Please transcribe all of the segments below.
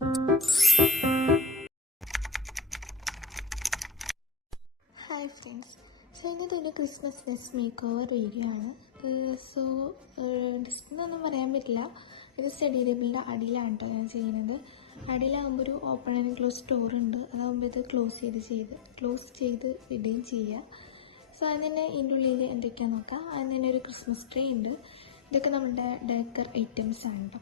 Hi friends, ഇതൊരു Christmas dress make over video ആണ്. ഡ്രസ്സെന്നൊന്നും പറയാൻ പറ്റില്ല. ഇത് സ്റ്റഡി ടേബിളിൻ്റെ അടിയിലാണ് കേട്ടോ ഞാൻ ചെയ്യുന്നത്. അടിയിലാകുമ്പോൾ ഒരു ഓപ്പൺ ആൻഡ് ക്ലോസ് സ്റ്റോർ ഉണ്ട്. അതാകുമ്പോൾ ഇത് ക്ലോസ് ചെയ്ത് ഇടുകയും ചെയ്യുക. അതിന് തന്നെ ഇതിൻ്റെ ഉള്ളിൽ എന്തൊക്കെയാണെന്ന് നോക്കാം. അതിന് തന്നെ ഒരു ക്രിസ്മസ് ട്രീ ഉണ്ട്. ഇതൊക്കെ നമ്മുടെ ഡെക്കർ ഐറ്റംസ് ആണ് കേട്ടോ.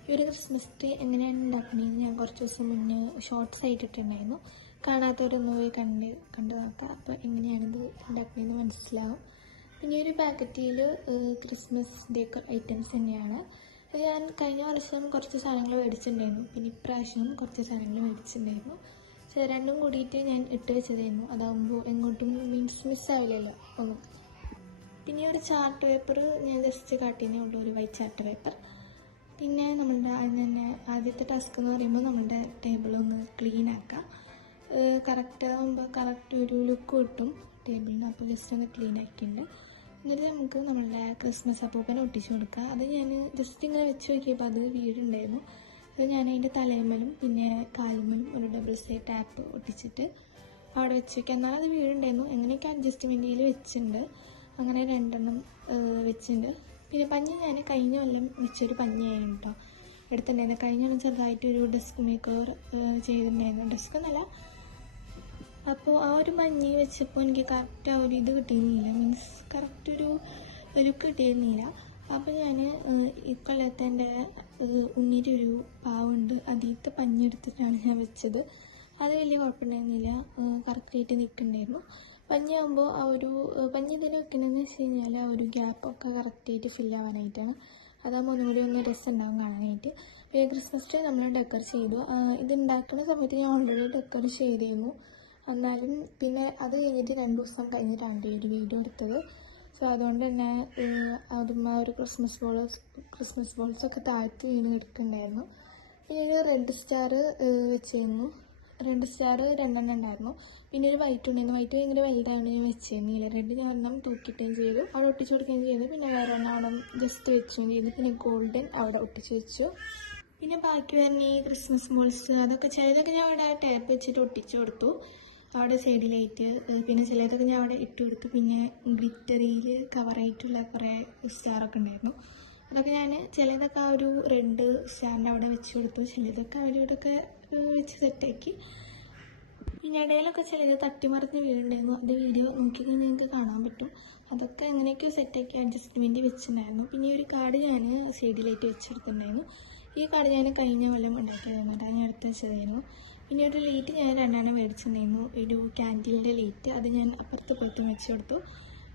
ഈ ഒരു ക്രിസ്മസ് ട്രീ എങ്ങനെയാണ് ഉണ്ടാക്കുന്നതെന്ന് ഞാൻ കുറച്ച് ദിവസം മുന്നേ ഷോർട്ട്സ് ആയിട്ടിട്ടുണ്ടായിരുന്നു. കാണാത്തവരൊന്ന് പോയി കണ്ടു നോക്കാം. അപ്പോൾ എങ്ങനെയാണിത് ഉണ്ടാക്കുന്നതെന്ന് മനസ്സിലാവും. പിന്നെ ഒരു പാക്കറ്റിൽ ക്രിസ്മസ് ഡെക്കർ ഐറ്റംസ് തന്നെയാണ്. അത് ഞാൻ കഴിഞ്ഞ വർഷം കുറച്ച് സാധനങ്ങൾ മേടിച്ചിട്ടുണ്ടായിരുന്നു. പിന്നെ ഇപ്രാവശ്യവും കുറച്ച് സാധനങ്ങൾ മേടിച്ചിട്ടുണ്ടായിരുന്നു. രണ്ടും കൂടിയിട്ട് ഞാൻ ഇട്ട് വെച്ചതായിരുന്നു. അതാകുമ്പോൾ എങ്ങോട്ടും മിസ്സാവില്ലല്ലോ ഒന്നും. പിന്നെ ഒരു ചാർട്ട് പേപ്പർ ഞാൻ ജസ്റ്റ് കാട്ടിയതേ ഉള്ളൂ, ഒരു വൈറ്റ് ചാർട്ട് പേപ്പർ. പിന്നെ നമ്മളുടെ അതിന് തന്നെ ആദ്യത്തെ ടാസ്ക് എന്ന് പറയുമ്പോൾ നമ്മളുടെ ടേബിളൊന്ന് ക്ലീൻ ആക്കുക. കറക്റ്റ് ആകുമ്പോൾ കറക്റ്റ് ഒരു ലുക്ക് കിട്ടും ടേബിളിന്. അപ്പോൾ ജസ്റ്റ് ഒന്ന് ക്ലീൻ ആക്കിയിട്ടുണ്ട്. എന്നിട്ട് നമുക്ക് നമ്മളുടെ ക്രിസ്മസ് അപ്പൂപ്പനെ ഒട്ടിച്ച് കൊടുക്കുക. അത് ഞാൻ ജസ്റ്റ് ഇങ്ങനെ വെച്ച് നോക്കിയപ്പോൾ അത് വീടുണ്ടായിരുന്നു. അത് ഞാൻ അതിൻ്റെ തലയിന്മേലും പിന്നെ കാലുമ്മലും ഒരു ഡബിൾ സൈഡ് ടാപ്പ് ഒട്ടിച്ചിട്ട് അവിടെ വെച്ച് വയ്ക്കുക. എന്നാലും അത് വീടുണ്ടായിരുന്നു. എങ്ങനെയൊക്കെ അഡ്ജസ്റ്റ്മെൻറ്റിൽ വെച്ചിട്ടുണ്ട്. അങ്ങനെ 2 വെച്ചിട്ടുണ്ട്. പിന്നെ പഞ്ഞി ഞാൻ കഴിഞ്ഞ കൊല്ലം വെച്ചൊരു പഞ്ഞിയായിരുന്നു കേട്ടോ എടുത്തിട്ടുണ്ടായിരുന്നു. കഴിഞ്ഞ കൊല്ലം ചെറുതായിട്ട് ഒരു ഡെസ്ക് മേക്ക് ഓവർ ചെയ്തിട്ടുണ്ടായിരുന്നു. ഡെസ്ക് എന്നല്ല, അപ്പോൾ ആ ഒരു പഞ്ഞി വെച്ചപ്പോൾ എനിക്ക് കറക്റ്റ് ആ ഒരു ഇത് കിട്ടിയിരുന്നില്ല. മീൻസ് കറക്റ്റ് ഒരു ലുക്ക് കിട്ടിയിരുന്നില്ല. അപ്പോൾ ഞാൻ ഈ കൊല്ലത്തെ എൻ്റെ ഉണ്ണിയുടെ ഒരു പാവുണ്ട്, അതിലത്തെ പഞ്ഞി എടുത്തിട്ടാണ് ഞാൻ വെച്ചത്. അത് വലിയ കുഴപ്പമുണ്ടായിരുന്നില്ല, കറക്റ്റായിട്ട് നിൽക്കുന്നുണ്ടായിരുന്നു. പഞ്ഞിയാകുമ്പോൾ ആ ഒരു പഞ്ഞി ഇതിൽ വെക്കണമെന്ന് വെച്ച് കഴിഞ്ഞാൽ ആ ഒരു ഗ്യാപ്പൊക്കെ കറക്റ്റായിട്ട് ഫില്ലാവാനായിട്ടാണ്. അതാകുമ്പോൾ ഒന്നുകൂടി ഒന്ന് രസം ഉണ്ടാവും കാണാനായിട്ട്. ഈ ക്രിസ്മസ് ട്രീ നമ്മൾ ഡെക്കർ ചെയ്തു. ഇത് ഉണ്ടാക്കുന്ന സമയത്ത് ഞാൻ ഓൾറെഡി ഡെക്കർ ചെയ്തിരുന്നു. എന്നാലും പിന്നെ അത് കഴിഞ്ഞിട്ട് 2 ദിവസം കഴിഞ്ഞിട്ടാണ് ഈ ഒരു വീഡിയോ എടുത്തത്. അതുകൊണ്ട് തന്നെ അതും ആ ഒരു ക്രിസ്മസ് ബോൾസൊക്കെ താഴ്ത്തി വീണ് എടുക്കുന്നുണ്ടായിരുന്നു. പിന്നെ ഒരു റെഡ് സ്റ്റാർ വെച്ചിരുന്നു. റെഡ് സ്റ്റാർ 2 ഉണ്ടായിരുന്നു. പിന്നെ ഒരു വൈറ്റ് ഉണ്ടായിരുന്നു. വൈറ്റ് ഭയങ്കര വലുതായതുകൊണ്ട് ഞാൻ വെച്ചിരുന്നില്ല. റെഡ് ഞാൻ ഒരെണ്ണം തൂക്കിയിട്ടുകയും ചെയ്തു, അവിടെ ഒട്ടിച്ച് കൊടുക്കുകയും ചെയ്തു. പിന്നെ വേറെ ഒരെണ്ണം അവിടെ ജസ്റ്റ് വെച്ചുകയും ചെയ്തു. പിന്നെ ഗോൾഡൻ അവിടെ ഒട്ടിച്ച് വെച്ചു. പിന്നെ ബാക്കി വരുന്ന ഈ ക്രിസ്മസ് ബോൾസ് അതൊക്കെ ചിലതൊക്കെ ഞാൻ അവിടെ ടാപ്പ് വെച്ചിട്ട് ഒട്ടിച്ച് കൊടുത്തു അവിടെ സൈഡിലായിട്ട്. പിന്നെ ചിലതൊക്കെ ഞാൻ അവിടെ ഇട്ട് കൊടുത്തു. പിന്നെ ഗ്ലിറ്ററിയിൽ കവറായിട്ടുള്ള കുറേ സ്റ്റാറൊക്കെ ഉണ്ടായിരുന്നു. അതൊക്കെ ഞാൻ ചിലതൊക്കെ ആ ഒരു റെഡ് സ്റ്റാറിൻ്റെ അവിടെ വെച്ച് കൊടുത്തു. ചിലതൊക്കെ അവിടെ ഇവിടെയൊക്കെ വെച്ച് സെറ്റാക്കി. പിന്നെ ഇടയിലൊക്കെ ചിലത് തട്ടിമറിഞ്ഞ് വീടുണ്ടായിരുന്നു. അത് വീഡിയോ നോക്കിക്കഴിഞ്ഞാൽ നിങ്ങൾക്ക് കാണാൻ പറ്റും. അതൊക്കെ എങ്ങനെയൊക്കെയോ സെറ്റാക്കി അഡ്ജസ്റ്റ്മെൻറ്റ് വെച്ചിട്ടുണ്ടായിരുന്നു. പിന്നെ ഈ ഒരു കാർഡ് ഞാൻ സൈഡിലായിട്ട് വെച്ചെടുത്തിട്ടുണ്ടായിരുന്നു. ഈ കാർഡ് ഞാൻ കഴിഞ്ഞ കൊല്ലം ഉണ്ടാക്കിയതായിരുന്നു കേട്ടോ, ഞാൻ എടുത്ത് വെച്ചതായിരുന്നു. പിന്നെ ഒരു ലൈറ്റ് ഞാൻ 2 മേടിച്ചിട്ടുണ്ടായിരുന്നു, ഒരു ക്യാൻഡിലിൻ്റെ ലൈറ്റ്. അത് ഞാൻ അപ്പുറത്തും വെച്ച് കൊടുത്തു.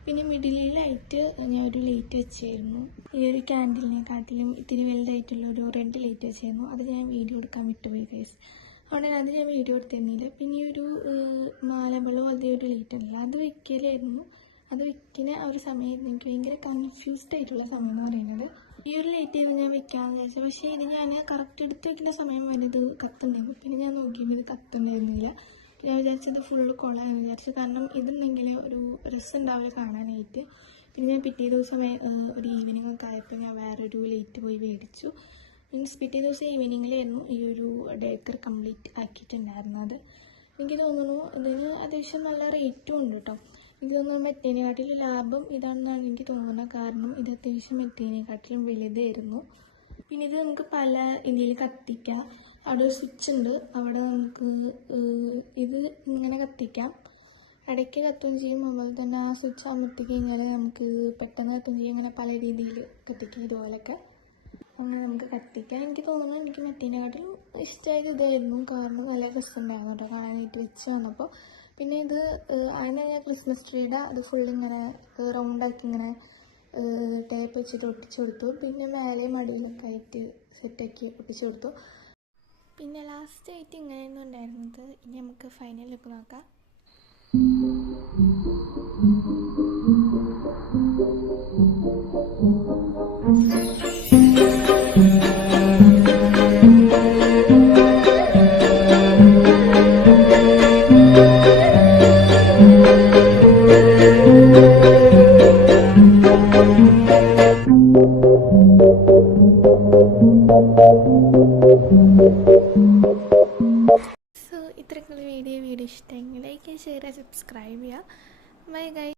പിന്നെ മിഡിലായിട്ട് ഞാൻ ഒരു ലൈറ്റ് വെച്ചായിരുന്നു. ഈ ഒരു ക്യാൻഡിലിനെക്കാട്ടിലും ഇത്തിരി വലുതായിട്ടുള്ള ഒരു റെഡ് ലൈറ്റ് വെച്ചായിരുന്നു. അത് ഞാൻ വീഡിയോ എടുക്കാൻ വിട്ടുപോയി ഗൈസ്. അതുകൊണ്ട് അത് ഞാൻ വീഡിയോ എടുത്തിരുന്നില്ല. പിന്നെ ഒരു മാലകളോ അതേ ഒരു ലൈറ്റ് ഉണ്ടല്ലോ, അത് വെക്കലായിരുന്നു. അത് വെക്കുന്ന ആ ഒരു സമയമായിരുന്നു എനിക്ക് ഭയങ്കര കൺഫ്യൂസ്ഡ് ആയിട്ടുള്ള സമയം എന്ന് പറയുന്നത്. ഈ ഒരു ലൈറ്റ് ചെയ്ത് ഞാൻ വെക്കാമെന്ന് വിചാരിച്ചത്. പക്ഷേ ഇത് ഞാൻ കറക്റ്റ് എടുത്ത് വെക്കുന്ന സമയം വരെ ഇത് കത്തുണ്ടായിരുന്നു. പിന്നെ ഞാൻ നോക്കിയപ്പോൾ ഇത് കത്തുണ്ടായിരുന്നില്ല. ഞാൻ വിചാരിച്ചത് ഫുള്ള് കൊളായെന്ന് വിചാരിച്ചു. കാരണം ഇതുണ്ടെങ്കിൽ ഒരു രസം ഉണ്ടാവില്ല കാണാനായിട്ട്. പിന്നെ ഞാൻ പിറ്റേ ദിവസം ഒരു ഈവനിങ് ഒക്കെ ആയപ്പോൾ ഞാൻ വേറൊരു ലൈറ്റ് പോയി മേടിച്ചു. മീൻസ് പിറ്റേ ദിവസം ഈവനിങ്ങിലായിരുന്നു ഈ ഒരു ഡേക്കർ കംപ്ലീറ്റ് ആക്കിയിട്ടുണ്ടായിരുന്നത്. എനിക്ക് തോന്നുന്നു ഇതിന് അത്യാവശ്യം നല്ല റേറ്റും ഉണ്ട് കേട്ടോ. എനിക്ക് തോന്നുന്നു മറ്റേതിനെക്കാട്ടിലും ലാഭം ഇതാണെന്നാണ് എനിക്ക് തോന്നുന്നത്. കാരണം ഇത് അത്യാവശ്യം മറ്റേതിനെക്കാട്ടിലും വലുതായിരുന്നു. പിന്നെ ഇത് നമുക്ക് പല ഇതിൽ കത്തിക്കാം. അവിടെ ഒരു സ്വിച്ച് ഉണ്ട്, അവിടെ നമുക്ക് ഇത് ഇങ്ങനെ കത്തിക്കാം. ഇടയ്ക്ക് കത്തുകയും ചെയ്യും. അതുപോലെ തന്നെ ആ സ്വിച്ച് അമർത്തി കഴിഞ്ഞാൽ നമുക്ക് പെട്ടെന്ന് കത്തുകയും ചെയ്യും. അങ്ങനെ പല രീതിയിൽ കത്തിക്കാം. ഇതുപോലെയൊക്കെ അങ്ങനെ നമുക്ക് കത്തിക്കാം. എനിക്ക് തോന്നുന്നു എനിക്ക് മറ്റേതിനെക്കാട്ടിലും ഇഷ്ടമായത് ഇതായിരുന്നു. കാരണം നല്ല രസമുണ്ടായിരുന്നു കേട്ടോ കാണാനായിട്ട് വെച്ച് വന്നപ്പോൾ. പിന്നെ ഇത് അതിനെ ഞാൻ ക്രിസ്മസ് ട്രീയുടെ അത് ഫുള്ളിങ്ങനെ റൗണ്ടാക്കി ഇങ്ങനെ ടേപ്പ് വെച്ചിട്ട് ഒട്ടിച്ചു കൊടുത്തു. പിന്നെ മേലെയും അടിയിലൊക്കെ ആയിട്ട് സെറ്റാക്കി ഒട്ടിച്ചു കൊടുത്തു. പിന്നെ ലാസ്റ്റായിട്ട് ഇങ്ങനെയൊന്നും ഉണ്ടായിരുന്നത്. ഇനി നമുക്ക് ഫൈനൽ ലുക്ക് നോക്കാം. സോ ഇത്രയ്ക്കുള്ള വീഡിയോ ഇഷ്ടമെങ്കിൽ ലൈക്ക് ചെയ്യുക, ഷെയർ ചെയ്യുക, സബ്സ്ക്രൈബ് ചെയ്യുക. Bye guys.